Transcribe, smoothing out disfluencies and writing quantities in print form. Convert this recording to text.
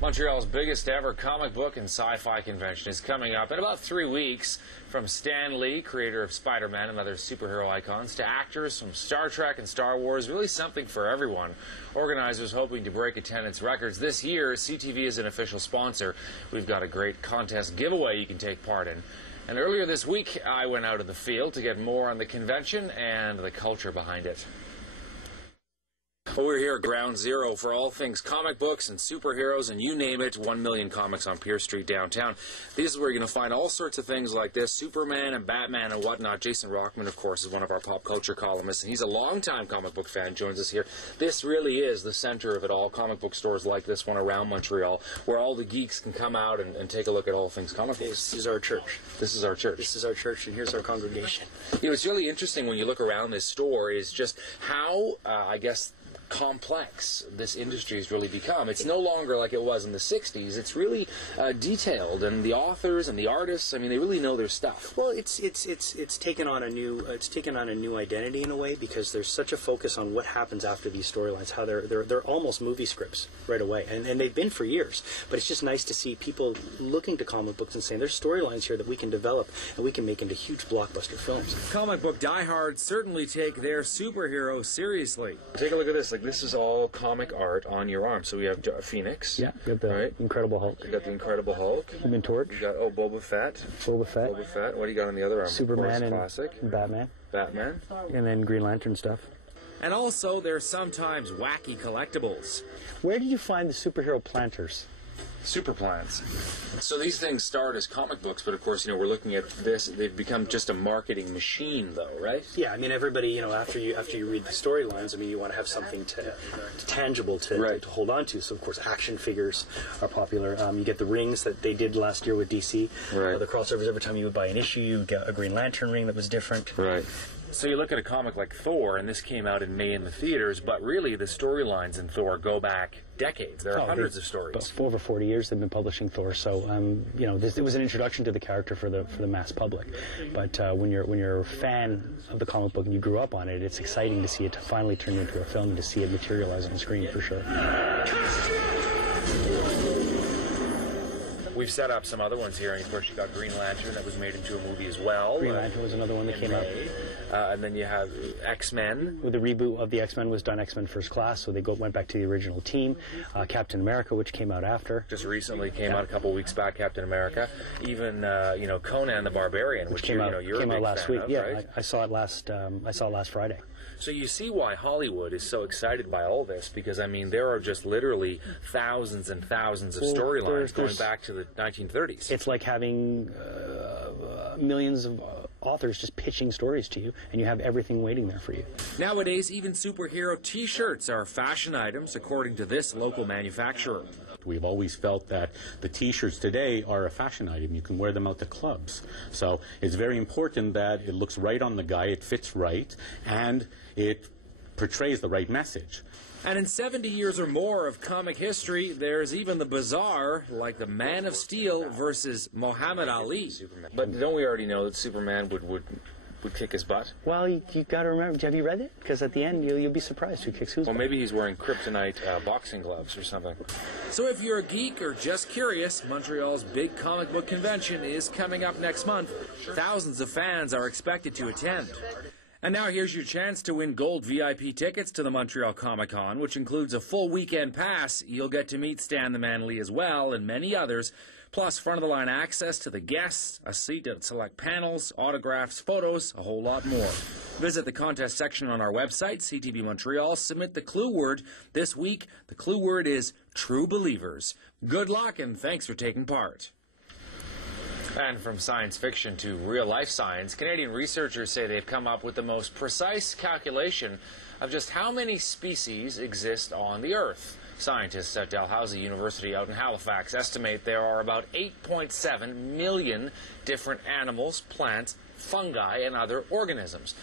Montreal's biggest ever comic book and sci-fi convention is coming up in about 3 weeks. From Stan Lee, creator of Spider-Man and other superhero icons, to actors from Star Trek and Star Wars, really something for everyone. Organizers hoping to break attendance records. This year, CTV is an official sponsor. We've got a great contest giveaway you can take part in. And earlier this week, I went out in the field to get more on the convention and the culture behind it. Well, we're here at Ground Zero for all things comic books and superheroes and you name it. 1 Million Comics on Pierce Street downtown. This is where you're going to find all sorts of things like this, Superman and Batman and whatnot. Jason Rockman, of course, is one of our pop culture columnists, and he's a longtime comic book fan, joins us here. This really is the center of it all, comic book stores like this one around Montreal, where all the geeks can come out and take a look at all things comic books. This is our church. This is our church. This is our church, and here's our congregation. You know, it's really interesting when you look around this store is just how, I guess, complex this industry has really become. It's no longer like it was in the 60s. It's really detailed, and the authors and the artists, I mean, they really know their stuff. Well, it's taken on a new identity in a way, because there's such a focus on what happens after these storylines, how they're almost movie scripts right away, and they've been for years. But it's just nice to see people looking to comic books and saying there's storylines here that we can develop and we can make into huge blockbuster films. Comic book diehards certainly take their superheroes seriously. Take a look at this. This is all comic art on your arm. So we have Phoenix. Yeah, got the Incredible Hulk. You got the Incredible Hulk. Human Torch. You got Boba Fett. Boba Fett. Boba Fett. What do you got on the other arm? Superman and classic. Batman. Batman. And then Green Lantern stuff. And also, there's sometimes wacky collectibles. Where did you find the superhero planters? Super plants. So these things start as comic books, but of course, you know, we're looking at this. They've become just a marketing machine, though, right? Yeah, I mean, everybody, you know, after you read the storylines, I mean, you want to have something tangible to hold on to. So of course, action figures are popular. You get the rings that they did last year with DC. Right. The crossovers. Every time you would buy an issue, you get a Green Lantern ring that was different. Right. So you look at a comic like Thor, and this came out in May in the theaters, but really the storylines in Thor go back decades. There are hundreds of stories. For over 40 years they've been publishing Thor, so you know, it was an introduction to the character for the mass public. But when you're a fan of the comic book and you grew up on it, it's exciting to see it finally turn into a film and to see it materialize on the screen for sure. We've set up some other ones here, and of course you got Green Lantern that was made into a movie as well. Green Lantern was another one that came out. And then you have X-Men. With the reboot of the X-Men was done, X-Men First Class, so they went back to the original team. Captain America, which came out after. Just recently came out a couple weeks back, Captain America. Even you know, Conan the Barbarian, which came out last week. Of, yeah, right? I saw it last Friday. So you see why Hollywood is so excited by all this, because, I mean, there are just literally thousands and thousands of storylines going back to the 1930s. It's like having millions of authors just pitching stories to you, and you have everything waiting there for you. Nowadays, even superhero T-shirts are fashion items, according to this local manufacturer. We've always felt that the T-shirts today are a fashion item. You can wear them out to clubs. So it's very important that it looks right on the guy, it fits right, and it portrays the right message. And in 70 years or more of comic history, there's even the bizarre, like the Man of Steel versus Muhammad Ali. But don't we already know that Superman would kick his butt? Well, you got to remember, have you read it? Because at the end, you'll be surprised who kicks whose butt. Well, maybe he's wearing kryptonite boxing gloves or something. So if you're a geek or just curious, Montreal's big comic book convention is coming up next month. Thousands of fans are expected to attend. And now here's your chance to win gold VIP tickets to the Montreal Comic Con, which includes a full weekend pass. You'll get to meet Stan the Man Lee as well, and many others, plus front-of-the-line access to the guests, a seat at select panels, autographs, photos, a whole lot more. Visit the contest section on our website, CTV Montreal. Submit the clue word. This week, the clue word is True Believers. Good luck, and thanks for taking part. And from science fiction to real-life science, Canadian researchers say they've come up with the most precise calculation of just how many species exist on the Earth. Scientists at Dalhousie University out in Halifax estimate there are about 8.7 million different animals, plants, fungi, and other organisms.